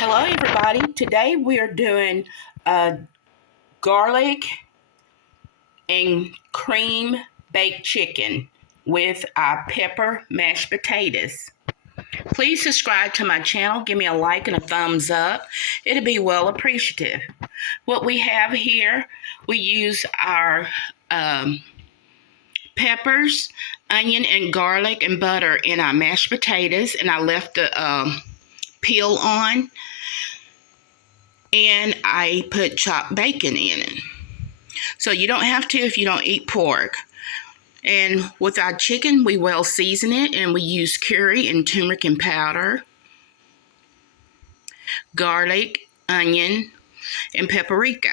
Hello everybody. Today we are doing garlic and cream baked chicken with our pepper mashed potatoes. Please subscribe to my channel. Give me a like and a thumbs up. It'll be well appreciative. What we have here, we use our peppers, onion, and garlic and butter in our mashed potatoes, and I left the peel on. And I put chopped bacon in it. So you don't have to if you don't eat pork. And with our chicken, we well season it, and we use curry and turmeric and powder, garlic, onion, and paprika.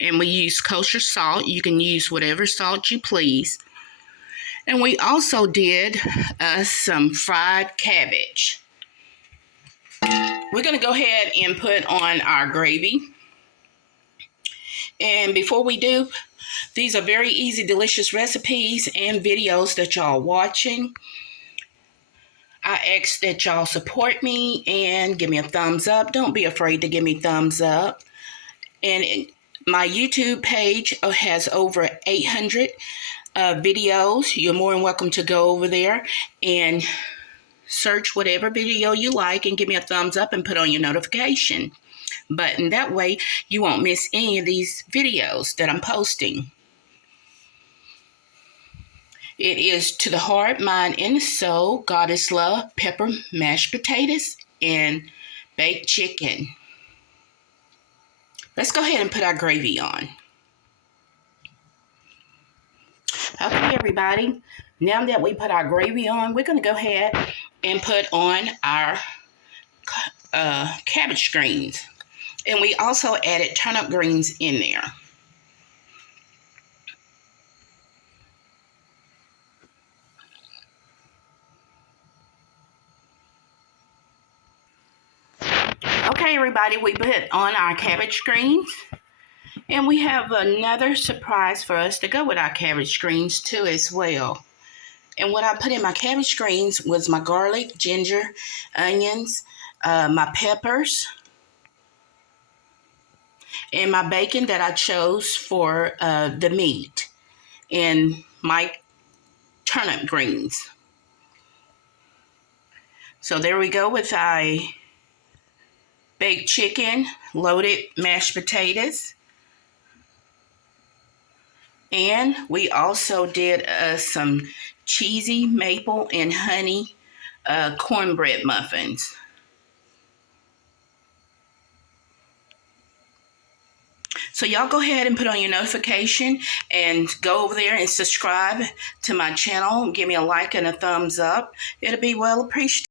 And we use kosher salt. You can use whatever salt you please. And we also did some fried cabbage. We're going to go ahead and put on our gravy. And before we do, these are very easy, delicious recipes and videos that y'all watching. I ask that y'all support me and give me a thumbs up. Don't be afraid to give me thumbs up. And my YouTube page has over 800 videos. You're more than welcome to go over there and search whatever video you like and give me a thumbs up and put on your notification button. That way you won't miss any of these videos that I'm posting. It is to the heart, mind, and the soul. God is love, pepper, mashed potatoes, and baked chicken. Let's go ahead and put our gravy on. Okay, everybody. Now that we put our gravy on, we're going to go ahead and put on our cabbage greens. And we also added turnip greens in there. Okay, everybody, we put on our cabbage greens. And we have another surprise for us to go with our cabbage greens too as well. And what I put in my cabbage greens was my garlic, ginger, onions, my peppers, and my bacon that I chose for the meat, and my turnip greens. So there we go with our baked chicken, loaded mashed potatoes. And we also did some cheesy maple and honey cornbread muffins. So y'all go ahead and put on your notification and go over there and subscribe to my channel. Give me a like and a thumbs up. It'll be well appreciated.